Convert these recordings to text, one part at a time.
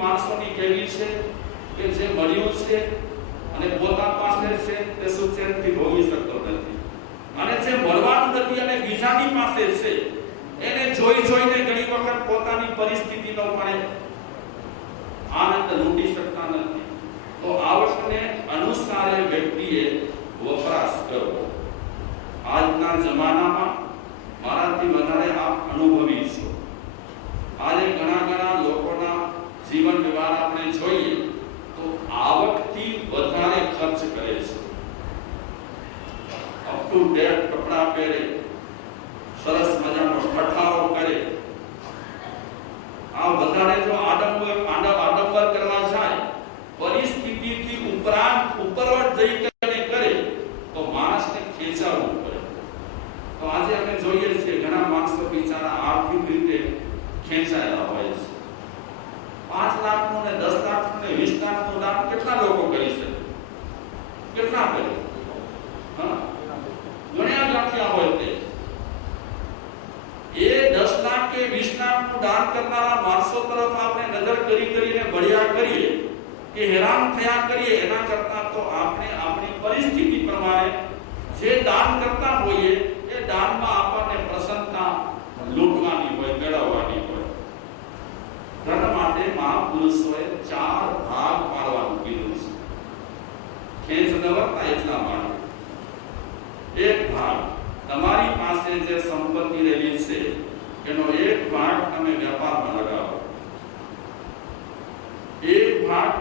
માણસોની કેવી છે કે જે મળ્યું છે અને પોતા પાસે છે તે સુચેતથી ભોગવી શકતો નથી, અને જે મળવાનું નથી અને બીજાની પાસે છે એને જોઈને ઘણી વખત પોતાની પરિસ્થિતિનો પણ આનંદ લૂંટી શકતા નથી. તો આવકને અનુસારે વ્યક્તિએ વપરાશ કરવો. આજના જમાનામાં મારાથી વધારે આપ અનુભવી છો. આજે ઘણા લોકોના જીવન વ્યવહાર આપણે જોઈએ તો આવકથી વધારે ખર્ચ કરે છે. અપ ટુ ડેટ કપડા પહેરે, સરસ મજાનો પઠારો કરે. આ વધારે જો આડંબર કરવા જાય, પરિસ્થિતિથી ઉપરવટ જઈ કરે તો માણસને ખેંચાવવું પડે. તો આજે આપણે જોઈએ છીએ ઘણા માણસો બિચારા આર્થિક રીતે ખેંચાયેલા હોય છે. 5 લાખનું ને 10 લાખનું ને 20 લાખનું દાન કેટલા લોકો કરી શકે? કેટલા કરે? ગણ્યા ગાંઠ્યા હોય તે. એ 10 લાખ કે 20 લાખનું દાન કરનારા માણસો તરફ આપણે નજર કરીને બળિયા કરીએ કે હેરાન થયા કરીએ, એના કરતા તો આપણે આપણી પરિસ્થિતિ પ્રમાણે જે દાન કરતા હોઈએ એ દાનમાં આપણને પ્રસન્નતા લૂંટવાની હોય, મેળવવાની હોય. ધન માટે મહાપુરુષોએ 4 ભાગ પાડવાનું કીધું છે. ખેંચ નવરતા એટલા માટે. એક ભાગ તમારી પાસે જે સંપત્તિ રહેલી છે એનો એક ભાગ તમે વેપારમાં લગાવો. એક ભાગ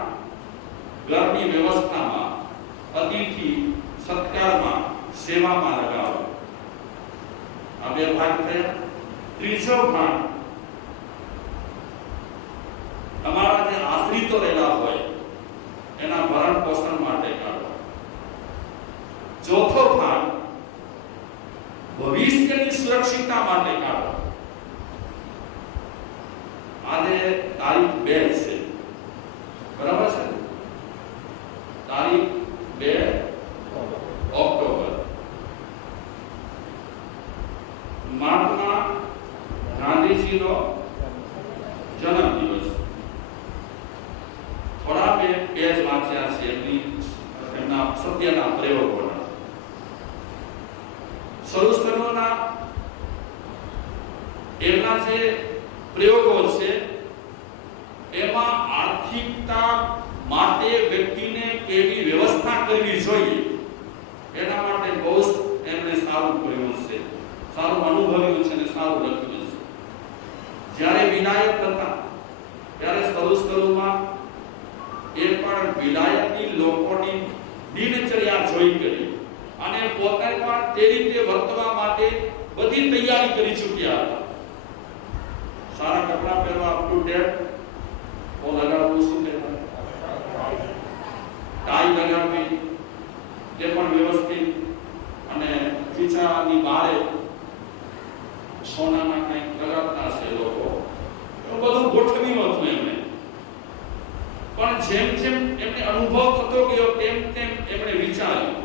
ઘરની વ્યવસ્થામાં, અતિથિ સત્કારમાં, સેવામાં લગાવો. આ 2 ભાગ થયા. ત્રીજો ભાગ તમારા જે આશ્રિતો રહેલા હોય એના ભરણ પોષણ માટે કાઢો. ચોથો ભાગ ભવિષ્યની સુરક્ષિતતા માટે કાઢો. આજે તારીખ 2 છે, બરાબર છે? તારીખ 2 ઓક્ટોબર. મહાત્મા ગાંધીજીનો જન્મદિવસ. થોડા પેજ વાંચ્યા છે એમના સત્યના પ્રયોગોના. શરૂના એમના જે પ્રયોગો છે એમાં આર્થિકતા માટે વ્યક્તિને કેવી વ્યવસ્થા કરવી જોઈએ એના માટે બહુ એમણે સારું કર્યું છે, સારું અનુભવ્યું છે અને સારું લખ્યું છે. જ્યારે વિનાયક હતા ત્યારે શરૂમાં એ પણ વિલાયતી લોકોની દિનચર્યા જોઈ કરી અને પોતે પણ તે રીતે વર્તવા માટે બધી તૈયારી કરી ચૂક્યા હતા. સારા કપડા પહેરવા, અપ ટુ ડેટ, ઓ લગાડવું, શું કહેવાય, ટાઈ લગાડવી, તે પણ વ્યવસ્થિત, અને ખીચાની બારે સોનાના કંઈક લગાડતા છે લોકો. બધું ગોઠવ્યું હતું એમણે. પણ જેમ એમને અનુભવ થતો ગયો તેમ એમણે વિચાર્યું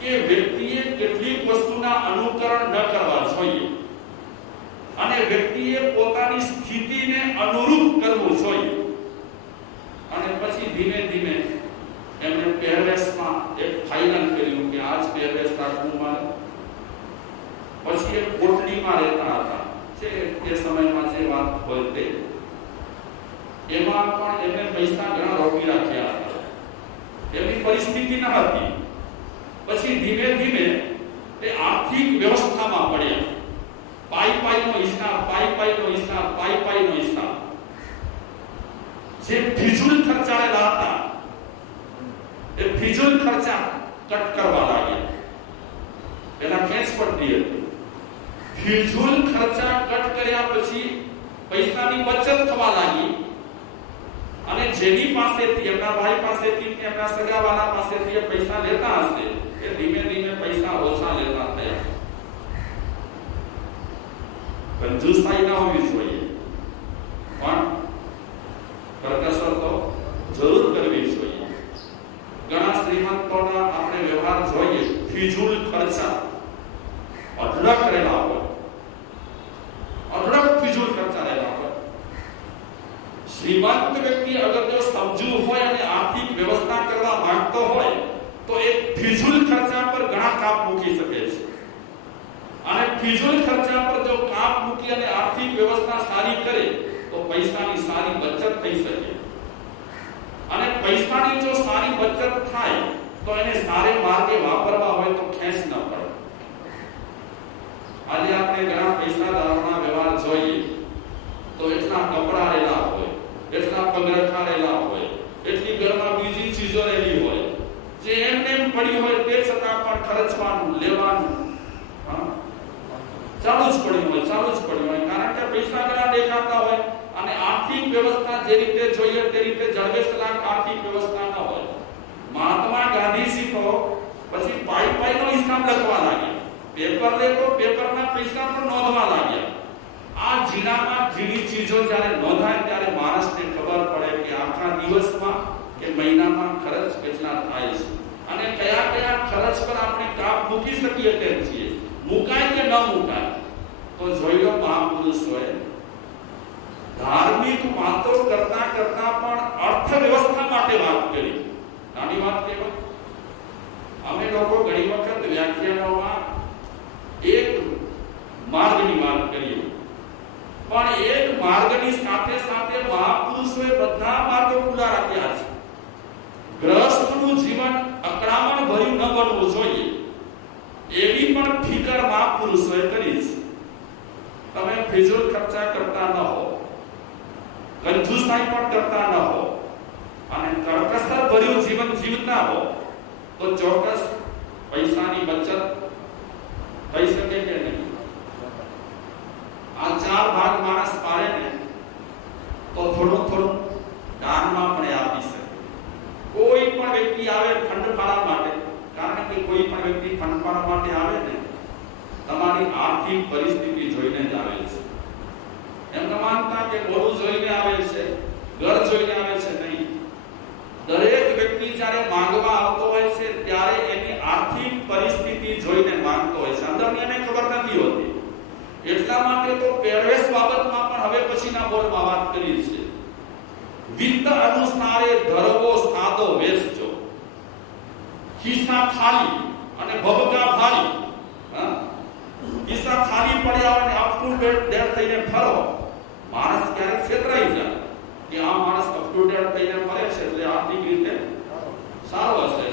કે વ્યક્તિએ કેટલીક વસ્તુના અનુકરણ ન કરવા જોઈએ અને વ્યક્તિએ પોતાની સ્થિતિને અનુરૂપ કરવું જોઈએ. અને પછી ધીમે એમણે પહેરવેશમાં એક ફાઇનલ કર્યું કે આજ પહેરવેશ રાખવું મારે. પછી એક કોટડીમાં રહેતા હતા, જે તે સમયમાં જે વાત હોય તે. એમાં પણ એમને પૈસા ઘણા રોકી રાખ્યા હતા. એમની પરિસ્થિતિ ન હતી. પછી ધીમે તે આર્થિક વ્યવસ્થામાં પડ્યા. પાઈનો હિસાબ, જે ફિઝુલ ખર્ચાયેલા હતા એ ફિઝુલ ખર્ચા કટ કરવા લાગ્યા. એના ખેંચ પડતી હતી. ફિઝુલ ખર્ચા કટ કર્યા પછી પૈસાની બચત થવા લાગી અને જેની પાસેથી, એમના ભાઈ પાસેથી કે એમના સગાવાલા પાસેથી પૈસા લેતા હશે એ ધીમે પૈસા ઓછા લેતા થયા. કંજૂસાઈ ના હોવી જોઈએ, પણ કરકસર તો જરૂર કરવી જોઈએ. ઘણા શ્રીમંતોના આપણે વ્યવહાર જોઈએ, ફિઝુલ ખર્ચા અઢળક રહેલા હોય, અઢળક ફિઝુલ ખર્ચા રહેલા હોય. શ્રીમંત વ્યક્તિ અગર જો સમજુ હોય અને આર્થિક વ્યવસ્થા કરવા માંગતો હોય તો એક ફિઝુલ ખર્ચા પર ઘણા કાપ મૂકી શકે છે અને ફિઝુલ ખર્ચા પર જો કાપ મૂકી અને આર્થિક વ્યવસ્થા સારી કરે તો પૈસાની સારી બચત થઈ શકે અને પૈસાની જો સારી બચત થાય તો એને સારે માર્ગે વાપરવા હોય તો ખેંચ ન પડે. આજે આપણે ઘણા પૈસાદારોના વ્યવહાર જોઈએ તો એટલા કપડા રહેલા હોય, એટલા પગરખા રહેલા હોય, એટલી ઘરમાં બીજી ચીજો રહેલી હોય જે એમને એમ પડી હોય તે છતાં પણ ખર્ચવાનું લેવાનું ચાલુ જ પડ્યું હોય કારણ કે પૈસા ઘણા દેખાતા હોય અને આર્થિક વ્યવસ્થા જે રીતે જોઈએ તે રીતે જળબેસલાક આર્થિક વ્યવસ્થા ન હોય. મહાત્મા ગાંધીજી તો પછી પાઈનો હિસાબ લખવા લાગ્યા, પેપર લે તો પેપરના પૈસા પણ નોંધવા લાગ્યા. આ ઝીણામાં ઝીણી ચીજો જ્યારે નોંધાય ત્યારે માણસને ખબર પડે કે આખા દિવસમાં કે મહિનામાં ખર્ચ કેટલા થાય છે અને કયા કયા ખર્ચ પર આપણે કાપ મૂકી શકીએ તેમ છીએ, મુકાય કે ન મુકાય. તો જોઈ લો મહાપુરુષોએ ધાર્મિક વાતો કરતા કરતા પણ અર્થવ્યવસ્થા માટે વાત કરી. નાની વાત કહેવાય. અમે લોકો ઘણી વખત વ્યાખ્યાનોમાં એક માર્ગની વાત કરીએ પણ એક માર્ગની સાથે સાથે મહાપુરુષોએ બધા માર્ગો ખુલ્લા રાખ્યા છે. ગ્રહસ્થનું જીવન અકળામણ ભર્યું ન બનવું જોઈએ એવી પણ ફિકર મહાપુરુષોએ કરી છે. તમે ફિઝુલ ખર્ચા કરતા ન હો, કંજૂસાઈ પણ કરતા ન હો અને કરકસર ભર્યું જીવન જીવતા હો તો ચોક્કસ પૈસાની બચત થઈ શકે કે નહીં. આ ચાર ભાગ માણસ પાડે ને તો થોડું દાનમાં પણ આપી શકે. કોઈ પણ વ્યક્તિ આવે ફંડફાળા માટે, કારણ કે કોઈ પણ વ્યક્તિ ફંડફાળા માટે આવે ને તમારી આર્થિક પરિસ્થિતિ જોઈને જ આવે છે. એમ ન માનતા કે બોલું જોઈને આવે છે, ઘર જોઈને આવે છે, નહીં. દરેક વ્યક્તિ જ્યારે માંગવા આવતો હોય છે ત્યારે એની આર્થિક પરિસ્થિતિ જોઈને માંગતો હોય છે. અંદરની એને ખબર નથી હોતી. એટલા માટે તો પહેરવેશ બાબતમાં પણ હવે પછીના બોલમાં વાત કરી છે. વિત્ત અનુસારે ધરવો સાદો વેચજો, ખિસ્સા ખાલી અને ભબકા ભારી. ખિસ્સા ખાલી પડ્યા અને અપ ટુ ડેટ થઈને ફરો. માણસ ક્યારેક છેતરાઈ જાય કે આ માણસ અપ ટુ ડેટ થઈને ફરે છે એટલે આર્થિક રીતે સારો હશે.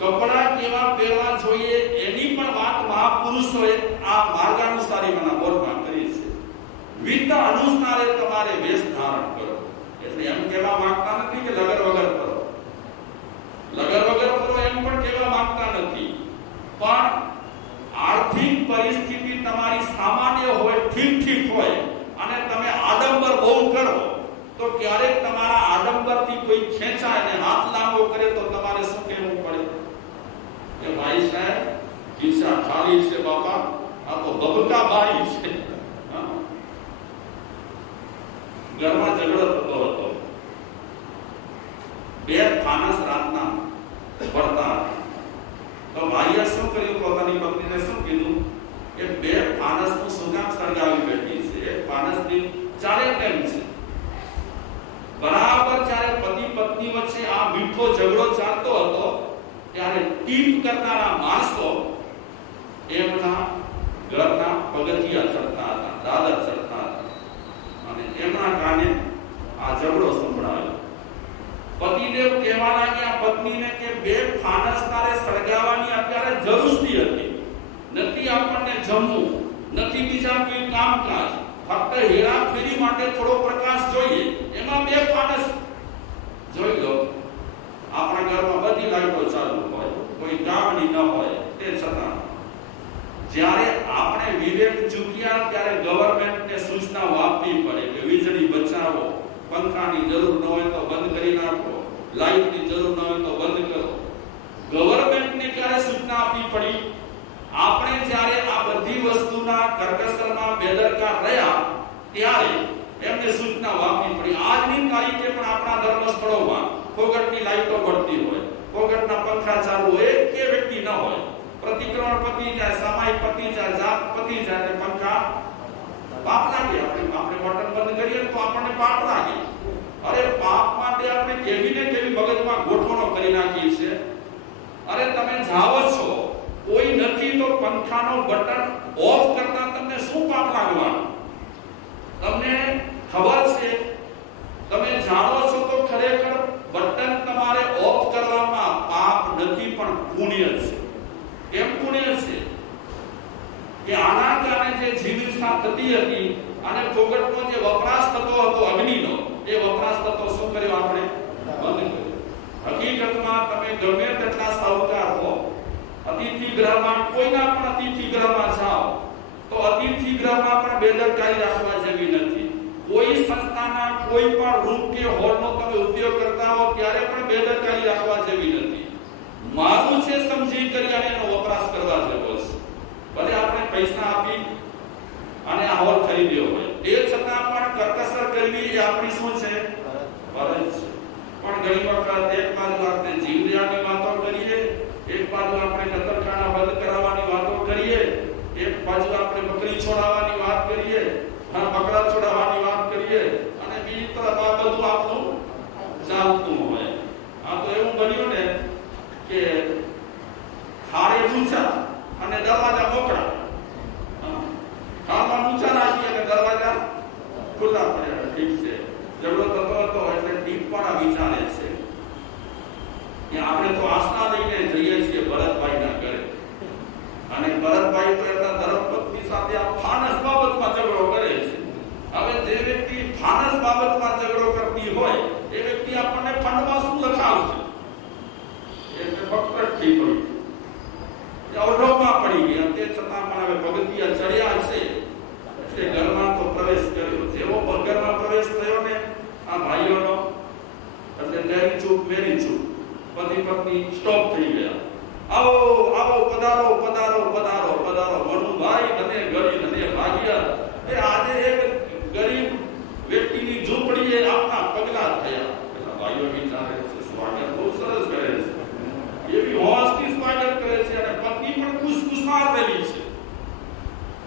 કપડા કેવા પહેરવા જોઈએ એની પણ વાત મહાપુરુષોએ આ માર્ગાનુસારીના બોલમાં કરી છે. વિત્ત અનુસારે તમારે વેશ ધારણ કરો. એટલે એમ કહેવા માંગતા નથી કે લગર વગર કરો, એમ પણ કહેવા માંગતા નથી. પણ આર્થિક પરિસ્થિતિ તમારી સામાન્ય હોય, ઠીક હોય અને તમે આડંબર બહુ કરો તો ક્યારેક તમારા આડંબરથી કોઈ ખેંચાય અને હાથ લાંબો કરે તો તમારે શું કહેવું પડે કે ભાઈ સાહેબ ખિસ્સા ખાલી છે બાપા, આ તો બબકા બારી છે. ઘરમાં ઝઘડો થતો હતો. બે ફાનસ રાતના પડતા તો ભાઈએ શું કર્યું, પોતાની પત્નીને શું કીધું કે બે ફાનસનું શું કામ સળગાવી બેઠી છે, એક ફાનસની ચારે ટાઈમ છે. બરાબર જ્યારે પતિ પત્ની વચ્ચે આ મીઠો ઝઘડો ચાલતો હતો ત્યારે ટીપ કરનારા માણસો એમના ઘરના પગથિયા ચડતા હતા, દાદર ચડતા હતા અને એમના કાને આ ઝઘડો સંભળાયો. પતિદેવ કહેવા લાગ્યા પત્નીને કે બે ફાનસ તારે સળગાવવાની અત્યારે જરૂર હતી, નથી આપણને જમવું, નથી બીજા કોઈ કામકાજ, ફક્ત હેરાફેરી માટે થોડો પ્રકાશ જોઈએ, એમાં બે ફાનસ. જોઈ લો આપણા ઘરમાં બધી લાઈટો ચાલુ હોય, કોઈ કામની ન હોય, તે છતાં જ્યારે આપણે વિવેક ચૂક્યા ત્યારે ગવર્નમેન્ટને સૂચનાઓ આપવી પડે કે વીજળી બચાવો, પંખાની જરૂર ન હોય તો બંધ કરી નાખો, લાઈટની જરૂર ન હોય તો બંધ કરો. ગવર્નમેન્ટને ક્યારે સૂચના આપવી પડી? આપણે જ્યારે આ બધી વસ્તુના કરકસરમાં બેદરકાર રહ્યા ત્યારે એમને સૂચના આપવી પડી. આજની તારીખે પણ આપણા ધર્મસ્થળોમાં ફોગટની લાઈટો પડતી હોય, ફોગટના પંખા ચાલુ હોય, કે વ્યક્તિ ન હોય, પ્રતિક્રમણ પતી જાય, સમાય પતી જાય, જાપ પતી જાય, પંખા બાપ લાગે. આપણે બટન બંધ કરીએ તો આપણને પાપ લાગે. અરે પાપ માટે આપણે કેવી ને કેવી મગજમાં ગોઠવણો કરી નાખી છે. અરે તમે જાઓ છો, કોઈ નથી તો પંખાનો બટન ઓફ કરતા તમને શું પાપ લાગવાનું? તમને ખબર છે, તમે જાણો છો તો ખરેખર બટન તમારે ઓફ કરવામાં પાપ નથી પણ પુણ્ય છે. કેમ પુણ્ય છે? કે આના કારણે જે જીવનસા થતી હતી અને ફોગટનો જે વપરાશ થતો હતો અગ્નિનો, એ વપરાશ થતો શું કર્યો આપણે? બંધ કર્યો. હકીકતમાં તમે ગમે તેટલા સાહુકાર હો, અતિથિ ગૃહમાં કોઈના પણ અતિથિ ગૃહમાં જાઓ તો અતિથિ ગૃહમાં પણ બેદરકારી રાખવા જેવી નથી. કોઈ સંસ્થાના કોઈ પણ રૂમ કે હોલનો તમે ઉપયોગ કરતા હો ત્યારે પણ બેદરકારી રાખવા જેવી નથી. મારું છે સમજી કરી અને એનો વપરાશ કરવા જેવો છે. ભલે આપણે પૈસા આપી અને આ હોલ ખરીદ્યો હોય, એ છતાં પણ કરકસર કરવી એ આપણી શું છે? ફરજ છે. પણ ઘણી વખત એક બાજુ આપણે જીવદયાની વાતો કરીએ, એક બાજુ આપણે કતરખાના બંધ કરાવવાની વાતો કરીએ, એક બાજુ આપણે બકરી છોડાવવાની વાત કરીએ, બકરા છોડાવવાની વાત કરીએ, અને બીજી તરફ આ બધું આપણું ચાલતું હોય. આ તો એવું બન્યું ને કે ખાડે ઊંચા અને દરવાજા મોકળા. ખાડમાં ઊંચા રાખી અને દરવાજા ખુલ્લા પડ્યા. ઠીક છે, ઝઘડો થતો હતો એટલે ટીપવાળા વિચારે છે કે આપણે તો આશા લઈને જઈએ છીએ ભરતભાઈના ઘરે, અને ભરતભાઈ તો એમના ધર્મપત્ની સાથે આ ફાનસ બાબતમાં ઝઘડો કરે છે. હવે જે વ્યક્તિ ફાનસ બાબતમાં ઝઘડો કરતી હોય એ વ્યક્તિ આપણને ફંડમાં શું લખાવશે? એટલે ફક્ત થઈ પડી, અવરોધમાં પડી ગયા. તે છતાં પણ હવે પગથિયા ચડ્યા છે એટલે ઘરમાં તો પ્રવેશ કર્યો. જેવો ઘરમાં પ્રવેશ થયો ને આ ભાઈઓનો, એટલે મેરી ચૂપ મેરી ચૂપ, પતિ પત્ની સ્ટોપ થઈ ગયા. આવો આવો, પધારો પધારો પધારો પધારો. મનુભાઈ અને ગરીબ અને ભાગ્યા, એ આજે એક ગરીબ વ્યક્તિની ઝૂંપડીએ આપના પગલા થયા. પેલા ભાઈઓ વિચારે છે સ્વાગત બહુ સરસ કરે છે, એવી હોશથી સ્વાગત કરે છે, અને પત્ની પણ ખુશખુશાલ રહી છે.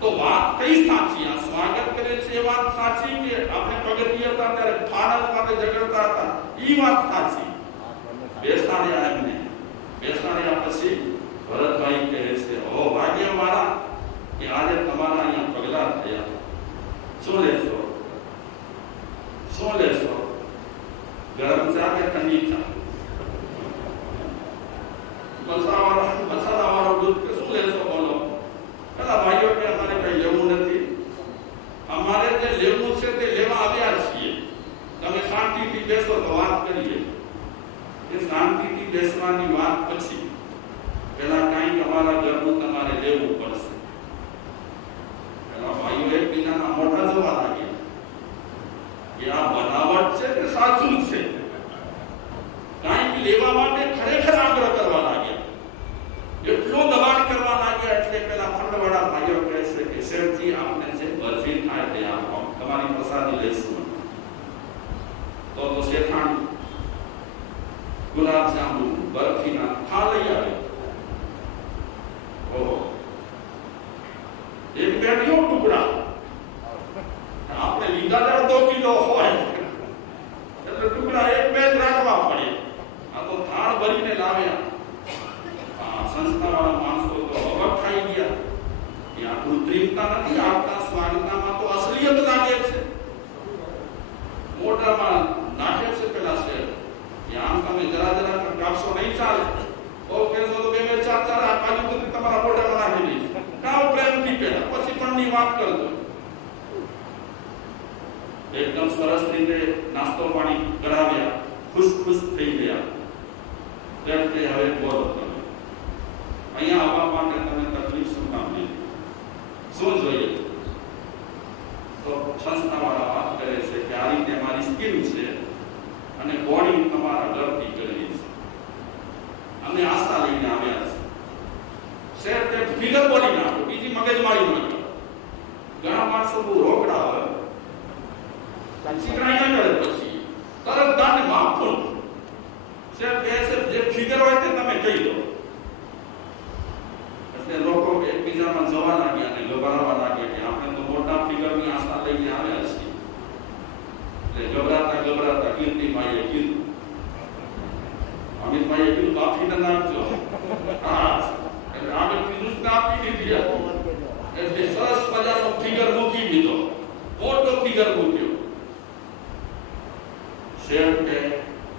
તો વાત કઈ સાચી? આ સ્વાગત કરે છે એ વાત સાચી કે આપણે પગથિયા હતા ત્યારે ફાનસ માટે ઝઘડતા હતા એ વાત સાચી? બેસાડ્યા એમને, બેસાડ્યા પછી ભરતભાઈ કહે છે, ઓ ભાગ્ય મારા કે આજે તમારા અહીંયા પગલા થયા. શું લેશો? શું લેશો? ગરમ ચા કે ઠંડી ચા? મસાલાવાળો દૂધ કે શું લેશો? બોલો. પેલા ભાઈઓ કે અમારે કઈ લેવું નથી, અમારે જે લેવું છે તે લેવા આવ્યા છીએ, તમે શાંતિથી બેસો તો વાત કરીએ. એ શાંતિથી બેસવાની વાત પછી પેલા કંઈક અમારા ઘરનું તમારે લેવું પડશે. પેલા ભાઈઓ એકબીજાના મોઢા જોવા લાગ્યા કે આ બનાવટ છે કે સાચું છે. કંઈક લેવા માટે ખરેખર આગ્રહ કરવા લાગ્યા, એટલો દબાણ કરવા લાગ્યા. એટલે પેલા ફંડવાળા ભાઈઓ કહે છે કે શેઠજી આપને જે મરજી થાય તે આપો, તમારી પ્રસાદી લઈશું. તો શેઠાણ ગુલાબ જાંબુ બરફીના ખા લઈ આવે. ઓહો, એક બેઠો ટુકડા આપણે લીધા 2 કિલો હોય એટલે ટુકડા એક બે જ રાખવા પડે. આ તો થાળ ભરીને લાવ્યા. સંસ્થાવાળા માણસો તો અવક ખાઈ ગયા. ત્યાં કૃત્રિમતા નથી, આપતા સ્વાગતામાં તો અસલિયત લાગે છે. મોઢામાં નાખે છે પેલા શેર. ત્યાં તમે જરા જરા કાપશો નહીં ચાલે. તો કહેશો તો 2 4 4 આ કાજુ કતરી તમારા મોઢામાં નાખી દઈશ. કાવ પ્રેમથી પેલા પછી પણ ની વાત કરજો. એકદમ સરસ રીતે નાસ્તો પાણી કરાવ્યા, ખુશ ખુશ થઈ ગયા. એટલે હવે બોલો તમે અહીંયા આવવા માટે તમે તકલીફ શું કામ લીધી? શું જોઈએ? તો સંસ્થાવાળા વાત કરે છે કે આ રીતે મારી સ્કીમ છે અને બોડી તમારા ઘરથી કરવી છે. અમે આશા લઈને આવ્યા છે. શેર તે ફિગર બોલી નાખો, બીજી મગજમારી ન કરો. ઘણા માણસો બહુ રોકડા હોય, ચીકણાઈ ન કરે, પછી તરત દાંડ માફ કરો. શેર કહે છે જે ફિગર હોય તે તમે કહી દો. એટલે લોકો એકબીજામાં જવા લાગ્યા અને ગભરાવા લાગ્યા કે આપણે તો મોટા ફિગરની આશા લઈને આવ્યા છીએ. દીધો, મોટો ફિગર મૂક્યો. શેઠ કે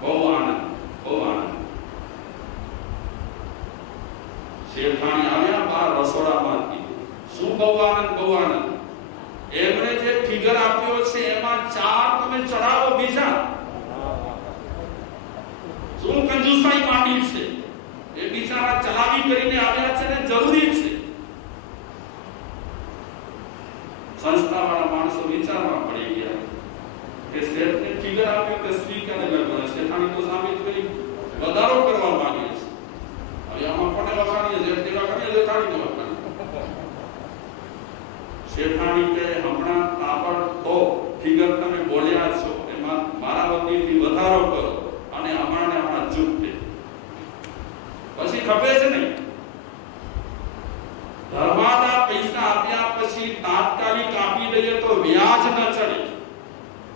બહુ આનંદ, બહુ આનંદ. શેઠાણી આવ્યા બહાર રસોડામાંથી. શું બહુ આનંદ, બહુ આનંદ? એમણે જે ફિગર આપ્યો છે એમાં 4 તમે ચડાવો બીજા. શું કંજૂસાઈ માંડી છે? એ બિચારા ચલાવી કરીને આવ્યા છે ને જરૂરી છે. સંસ્થાવાળા માણસો વિચારવા પડી ગયા કે શેઠને ફિગર આપ્યું કે સ્વીકારે લગ્ન. શેઠાણી તો સામે કરી વધારો કરવા માંગે છે. હવે આમાં કોને વખાણીએ? શેઠની વખાણીએ, શેઠાણીને વખાણીએ. શેઠાણી કે હમણાં તાબડતો ફિગર તમે બોલ્યા છો એમાં મારા વતીથી વધારો કરો અને હમણાં ચૂકતે. પછી ખબર છે નહીં, ધર્માદા પૈસા આપ્યા પછી તાત્કાલિક આપી દઈએ તો વ્યાજ ન ચડે,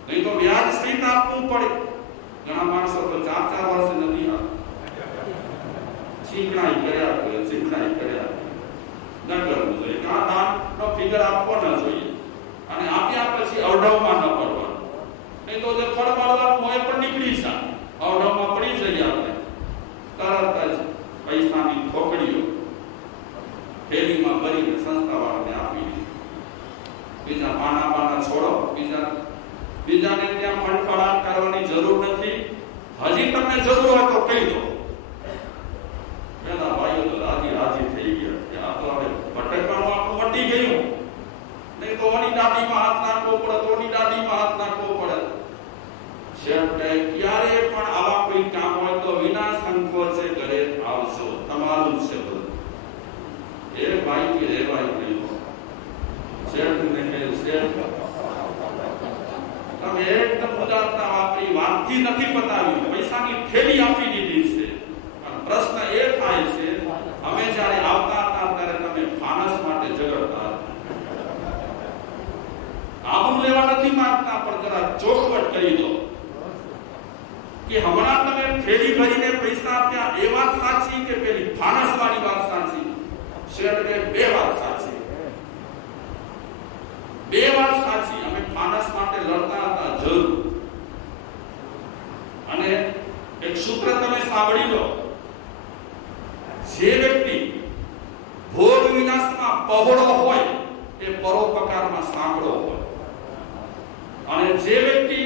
નહીં તો વ્યાજ સહિત આપવું પડે. ઘણા માણસો તો 4-4 વર્ષ નથી આપતા. ચીકણાઈ કર્યા કરે, ચીકણાઈ કર્યા ન કરવું જોઈએ. આ દાનનો ફિગર આપવો ન જોઈએ અને આપ્યા પછી અવઢવમાં ન પડવાનું, નહીં તો જે ફળ મળવાનું હોય પણ નીકળી જાય. અવઢવમાં પડી જઈએ આપણે તરત જ પૈસાની થોકડીઓ થેલીમાં ભરીને સંસ્થાવાળાને આપી દીધી. બીજા પાના છોડો, બીજાને ત્યાં ફંડફળાટ કરવાની જરૂર નથી. હજી તમને જરૂર હોય તો કહી દો. પેલા ભાઈઓ તો રાજી થઈ ગયા કે આ તો હવે ભટકવાનું આપણું વટી ગયું, નહીં તો ઓની દાઢીમાં હાથ નાખવો પડે, તોની દાઢીમાં હાથ નાખવો પડે. શેઠે ક્યારે પણ આવા કોઈ કામ હોય તો વિના સંકોચે ઘરે આવજો, તમારું છે બધું. એ ભાઈ કે રે ભાઈ કહ્યું. શેઠને કહ્યું, શેઠ તમે એકદમ ઉદારતા વાપરી વાતથી નથી પતાવી, પૈસાની થેલી આપી દીધી છે. અને પ્રશ્ન એ થાય છે, અમે જ્યારે આવતા હતા ત્યારે તમે ફાનસ માટે ઝઘડતા હતા. આબરૂ લેવા નથી માંગતા, પણ જરા ચોખવટ કરી દો કે હમણાં તમે થેલી ભરીને પૈસા આપ્યા એ વાત સાચી કે પેલી ફાનસ વાળી વાત સાચી? શેઠે બે વાત સાચી, બે વાત સાચી. અમે ફાનસ માટે લડતા હતા જરૂર. અને એક સૂત્ર તમે સાંભળી લો, જે વ્યક્તિ ભોગ વિનાશમાં પહોળો હોય એ પરોપકારમાં સાંકળો હોય, અને જે વ્યક્તિ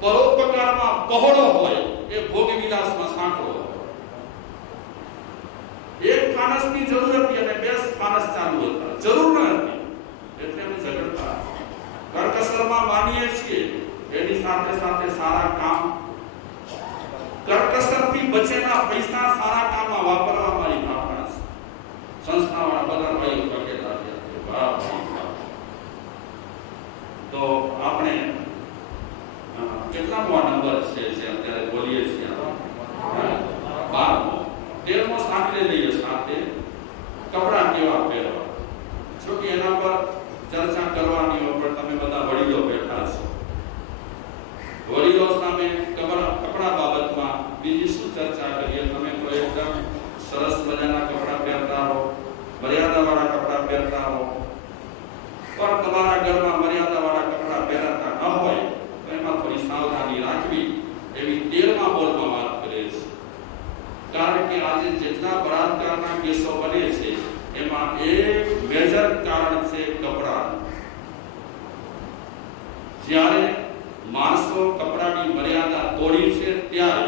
પરોપકારમાં પહોળો હોય એ ભોગ વિલાસમાં સાંકળો હોય. એક ફાનસની જરૂર હતી અને 2 ફાનસ ચાલુ હતા, જરૂર ન હતી એટલે અમે ઝઘડતા. કરકસરમાં માનીએ છીએ, એની સાથે સાથે સારા કામ, કરકસરથી બચેલા પૈસા સારા કામમાં વાપરવા મારી ભાવના છે. સંસ્થાવાળા બધા ભાઈઓ કહેતા કે વાહ. તો આપણે કેટલામો નંબર છે જે અત્યારે બોલીએ છીએ? 12મો. 13મો સાથે લઈએ. સાથે કપડા કેવા પહેરવા, જો કે એના પર ચર્ચા કરવાની હોય, પણ તમે બધા વડીલો બેઠા છો. વડીલો સામે કપડા બાબતમાં બીજી શું ચર્ચા કરીએ? તમે તો એકદમ સરસ મજાના કપડા પહેરતા હો, મર્યાદાવાળા કપડા પહેરતા હો, પણ તમારા ઘરમાં મર્યાદાવાળા કપડા પહેરતા ન હોય તો એમાં થોડી સાવધાની રાખવી, એવી 13મા બોલમાં વાત કરે છે. કારણ કે આજે જેટલા બળાત્કારના કેસો બને છે એમાં એક મેજર કારણ છે કપડા. જ્યારે માણસો કપડાની મર્યાદા તોડી છે ત્યારે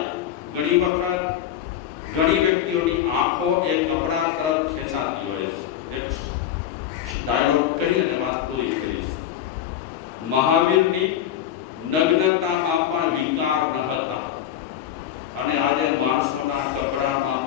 ઘણી વખત ઘણી વ્યક્તિઓની આંખો એ કપડા તરફ ખેંચાતી હોય છે. એક ડાયલોગ કહી અને વાત પૂરી કરીશ. મહાવીરની નગ્નતામાં પણ વિકાર ન હતા, અને આજે માણસોના કપડામાં